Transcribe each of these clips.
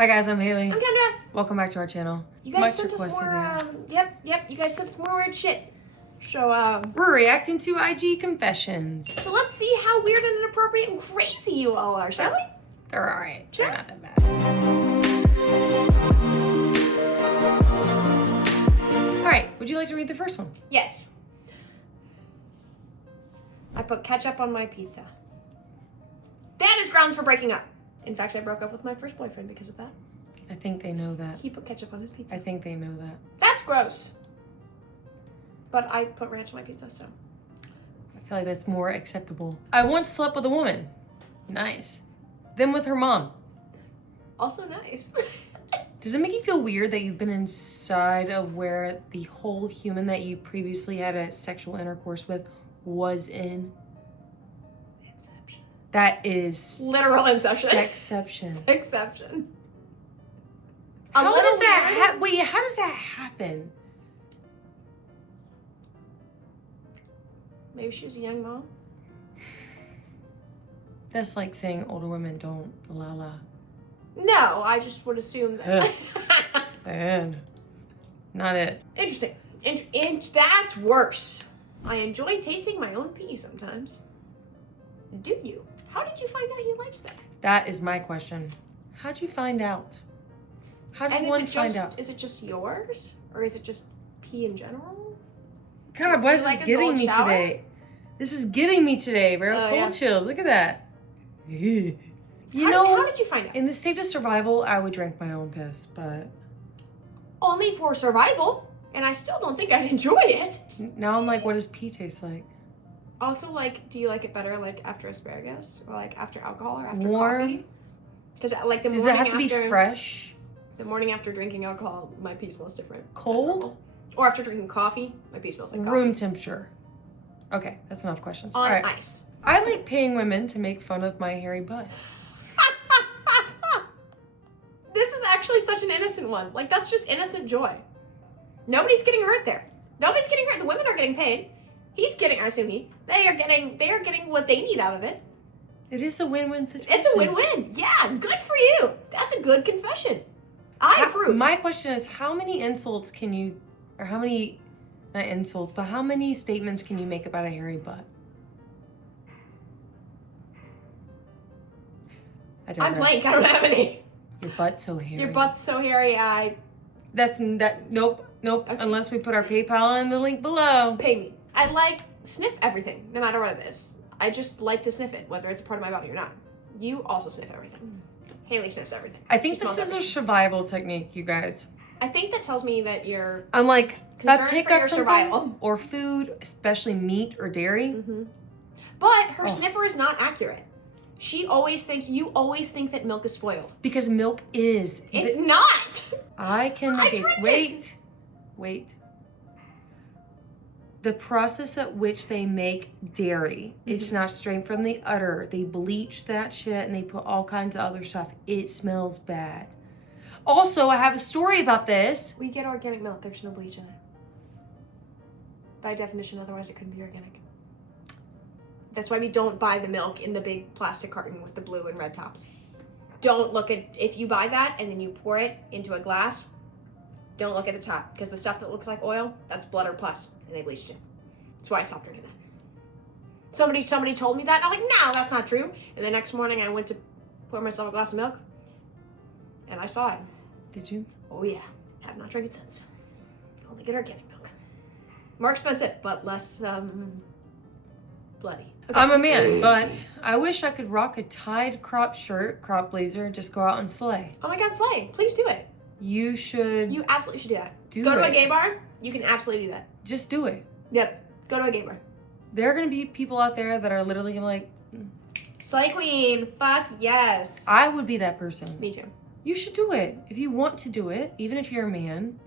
Hi guys, I'm Hailee. I'm Kendra. Welcome back to our channel. You guys sent us more, yep, you guys sent us more weird shit. So, we're reacting to IG confessions. So let's see how weird and inappropriate and crazy you all are, shall we? They're alright. Sure. They're not that bad. Alright, would you like to read the first one? Yes. I put ketchup on my pizza. That is grounds for breaking up. In fact, I broke up with my first boyfriend because of that. I think they know that. He put ketchup on his pizza. I think they know that. That's gross. But I put ranch on my pizza, so. I feel like that's more acceptable. I once slept with a woman. Nice. Then with her mom. Also nice. Does it make you feel weird that you've been inside of where the whole human that you previously had a sexual intercourse with was in? Inception. That is literal inception. Sexception. Exception. How does that wait, how does that happen? Maybe she was a young mom. That's like saying older women don't la la. No, I just would assume that. And not it. Interesting. That's worse. I enjoy tasting my own pee sometimes. Do you? How did you find out you liked that? That is my question. How'd you find out? How does one find out? Is it just yours? Or is it just pee in general? God, what is this getting me today? This is getting me today, bro. Cold chills. Look at that. How did you find out? In the state of survival, I would drink my own piss, but... Only for survival. And I still don't think I'd enjoy it. Now I'm like, what does pee taste like? Also, like, do you like it better, like, after asparagus? Or, like, after alcohol or after warm coffee? Because, like, the morning does it have to be fresh? The morning after drinking alcohol, my pee smells different. Cold? Or after drinking coffee, my pee smells like coffee. Room temperature. Okay, that's enough questions. On all right. ice. I like paying women to make fun of my hairy butt. This is actually such an innocent one. Like, that's just innocent joy. Nobody's getting hurt there. Nobody's getting hurt. The women are getting paid. He's getting, I assume they are getting what they need out of it. It is a win-win situation. It's a win-win. Yeah, good for you. That's a good confession. I approve. My question is, how many insults can you, or how many, not insults, but how many statements can you make about a hairy butt? I'm blank. I don't have any. Your butt's so hairy. Your butt's so hairy. Nope. Okay. Unless we put our PayPal in the link below. Pay me. I sniff everything, no matter what it is. I just like to sniff it, whether it's a part of my body or not. You also sniff everything. Hailee sniffs everything. I think this is a survival technique, you guys. I think that tells me that you're I'm like, if I pick up something survival. or food, especially meat or dairy. Mm-hmm. But her sniffer is not accurate. You always think that milk is spoiled. Because milk is. It's not. I can wait. The process at which they make dairy, it's not straight from the udder. They bleach that shit and they put all kinds of other stuff. It smells bad. Also, I have a story about this. We get organic milk. There's no bleach in it. By definition, otherwise it couldn't be organic. That's why we don't buy the milk in the big plastic carton with the blue and red tops. Don't look at, if you buy that and then you pour it into a glass, don't look at the top, because the stuff that looks like oil, that's blood or pus, and they bleached it. That's why I stopped drinking that. Somebody told me that, and I'm like, no, that's not true. And the next morning I went to pour myself a glass of milk, and I saw it. Did you? Oh yeah, have not drank it since. Only get organic milk. More expensive, but less, bloody. Okay. I'm a man, but I wish I could rock a tied crop shirt, crop blazer, and just go out and slay. Oh my God, slay. Please do it. You should. You absolutely should do that. Go to a gay bar, you can absolutely do that. Just do it. Yep, go to a gay bar. There are going to be people out there that are literally like... Slay queen, fuck yes. I would be that person. Me too. You should do it. If you want to do it, even if you're a man.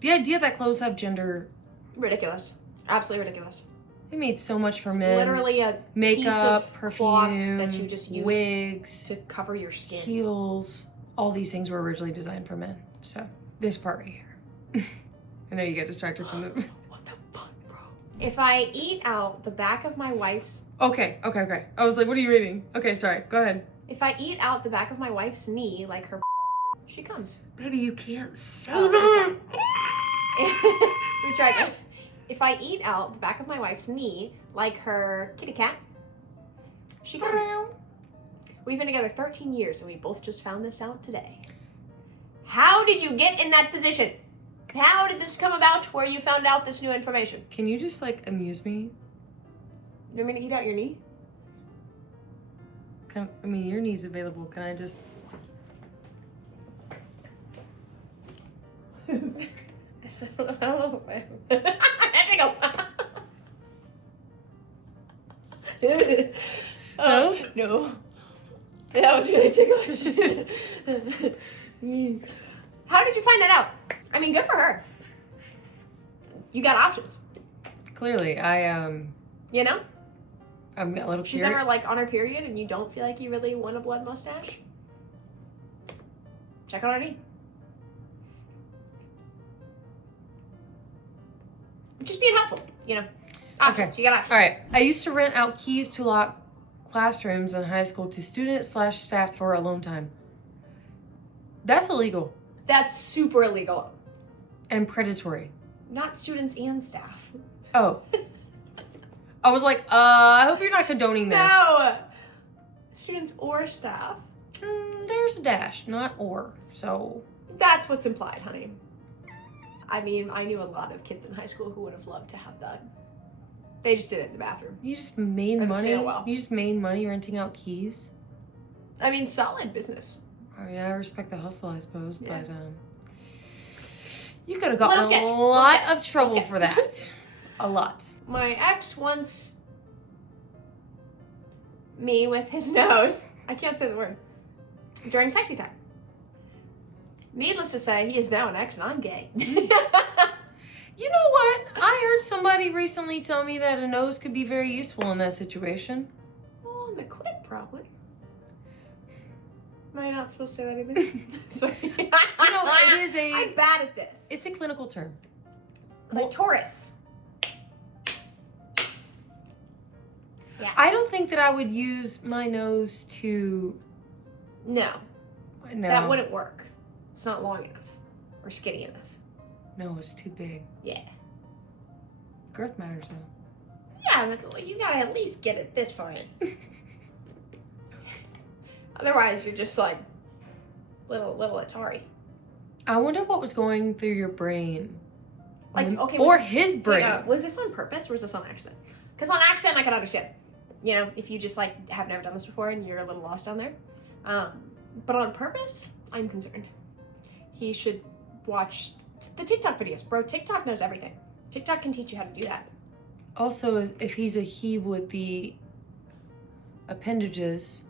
The idea that clothes have gender... Ridiculous. Absolutely ridiculous. They made so much for it's men. Literally a makeup, piece of perfume, cloth that you just use wigs, to cover your skin. Heels. All these things were originally designed for men. So this part right here. I know you get distracted from the... What the fuck, bro? If I eat out the back of my wife's... Okay. I was like, what are you reading? Okay, sorry. Go ahead. If I eat out the back of my wife's knee, like her she comes. Baby, you can't say Oh, that. We tried to. If I eat out the back of my wife's knee, like her kitty cat, she comes. We've been together 13 years, and we both just found this out today. How did you get in that position? How did this come about where you found out this new information? Can you just, like, amuse me? You want me to eat out your knee? I mean, your knee's available. Can I just... I don't know if I tickle. No? No. That was really ticklish. How did you find that out? I mean, good for her. You got options. Clearly, You know? I'm a little She's curious. ever like on her period and you don't feel like you really want a blood mustache? Check out her knee. Just being helpful, you know. Options. Okay. You got options. All right. I used to rent out keys to lock classrooms in high school to students/staff for alone time. That's illegal That's super illegal. and predatory. Not students and staff. Oh. I was like, I hope you're not condoning this. No! Students or staff. There's a dash, not or. So. That's what's implied, honey. I mean, I knew a lot of kids in high school who would have loved to have that. They just did it in the bathroom. You just made Or the money. stairwell. You just made money renting out keys. I mean, solid business. Oh yeah, I respect the hustle, I suppose, Yeah. but you could have gotten Little sketch. a Little lot sketch. of trouble Little for that. A lot. My ex once me with his nose. I can't say the word. During sexy time. Needless to say, he is now an ex and I'm gay. You know what? I heard somebody recently tell me that a nose could be very useful in that situation. Well, on the clip, probably. Am I not supposed to say that either? Sorry. You know, it is a... I'm bad at this. It's a clinical term. Clitoris. Yeah. I don't think that I would use my nose to... No, No. that wouldn't work. It's not long enough or skinny enough. No, it's too big. Yeah. Girth matters, though. Yeah, but you gotta at least get it this far in. Otherwise, you're just like little Atari. I wonder what was going through your brain. Like, okay, Or was this- his brain. was this on purpose or was this on accident? Because on accident, I can understand. You know, if you just like have never done this before and you're a little lost down there. But on purpose, I'm concerned. He should watch the TikTok videos, bro. TikTok knows everything. TikTok can teach you how to do that. Also, if he's a he with the appendages.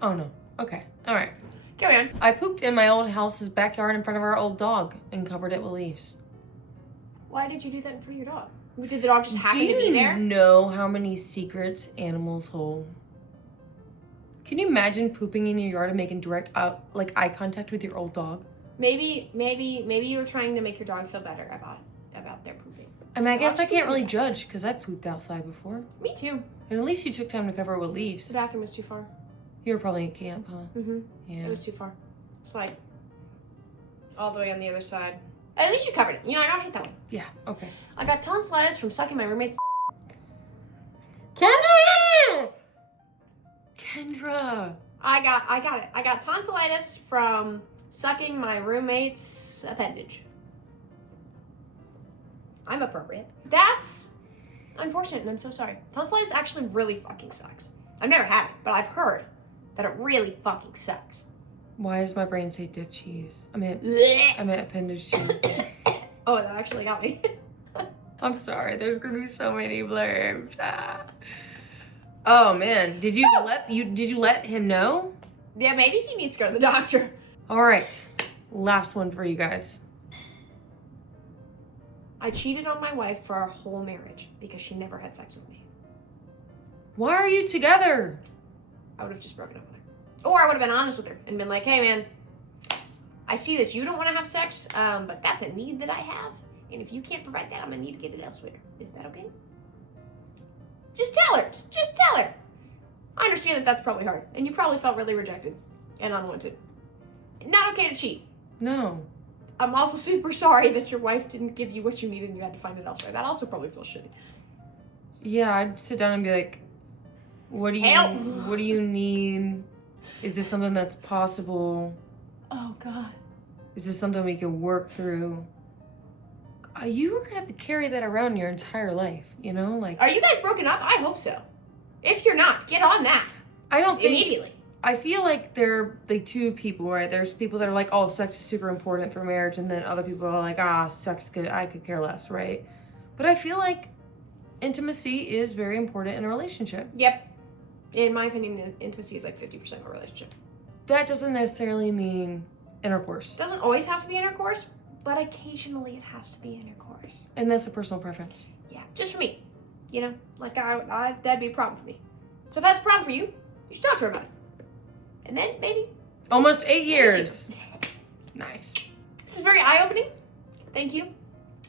Oh no. Okay. All right. Carry on. I pooped in my old house's backyard in front of our old dog and covered it with leaves. Why did you do that in front of your dog? Did the dog just happen Do to be there? you know how many secrets animals hold? Can you imagine pooping in your yard and making direct eye contact with your old dog? Maybe you were trying to make your dog feel better about their pooping. I mean, I guess Dogs I can't poop really in the judge because I've pooped outside before. Me too. And at least you took time to cover it with leaves. The bathroom was too far. You were probably at camp, huh? Mm-hmm. Yeah. It was too far. It's like all the way on the other side. At least you covered it. You know, I don't hate that one. Yeah, okay. I got tonsillitis from sucking my roommate's. Kendra! Kendra! I got it. I got tonsillitis from sucking my roommate's appendage. I'm appropriate. That's unfortunate, and I'm so sorry. Tonsillitis actually really fucking sucks. I've never had it, but I've heard that it really fucking sucks. Why does my brain say dick cheese? I mean Blech. appendage cheese. Oh, that actually got me. I'm sorry, there's gonna be so many blurbs. Ah. Oh man, did you let him know? Yeah, maybe he needs to go to the doctor. All right, last one for you guys. I cheated on my wife for our whole marriage because she never had sex with me. Why are you together? I would have just broken up with her. Or I would have been honest with her and been like, hey man, I see that you don't want to have sex, but that's a need that I have. And if you can't provide that, I'm going to need to get it elsewhere. Is that okay? Just tell her. Just tell her. I understand that that's probably hard, and you probably felt really rejected and unwanted. Not okay to cheat. No. I'm also super sorry that your wife didn't give you what you needed and you had to find it elsewhere. That also probably feels shitty. Yeah, I'd sit down and be like, what do you need? Is this something that's possible? Oh, God. Is this something we can work through? You were gonna have to carry that around your entire life, you know? Like, are you guys broken up? I hope so. If you're not, get on that. I don't think immediately. I feel like they're like two people, right? There's people that are like, oh, sex is super important for marriage, and then other people are like, sex I could care less, right? But I feel like intimacy is very important in a relationship. Yep. In my opinion, intimacy is like 50% of a relationship. That doesn't necessarily mean intercourse. It doesn't always have to be intercourse, but occasionally it has to be intercourse. And that's a personal preference. Yeah, just for me. You know, like I that'd be a problem for me. So if that's a problem for you, you should talk to her about it. And then maybe. Almost 8 years. Nice. This is very eye-opening. Thank you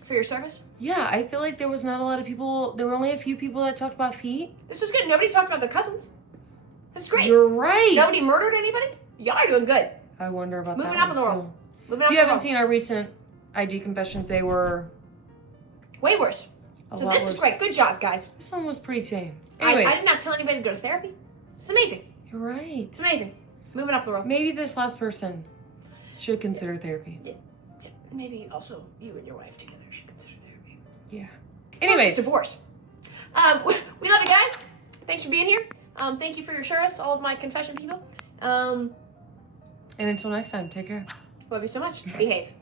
for your service. Yeah, I feel like there was not a lot of people. There were only a few people that talked about feet. This was good. Nobody talked about the cousins. That's great. You're right. Nobody murdered anybody. Y'all are doing good. I wonder about Moving that. up in the world. Moving up. If you haven't seen our recent IG confessions, they were way worse. So this is great. Good job, guys. This one was pretty tame. Anyways, I did not tell anybody to go to therapy. It's amazing. You're right. It's amazing. Moving up the world. Maybe this last person should consider therapy. Yeah. Maybe also you and your wife together should consider therapy. Yeah. Anyways, just divorce. We love you guys. Thanks for being here. Thank you for your service, all of my confession people. And until next time, take care. Love you so much. Behave.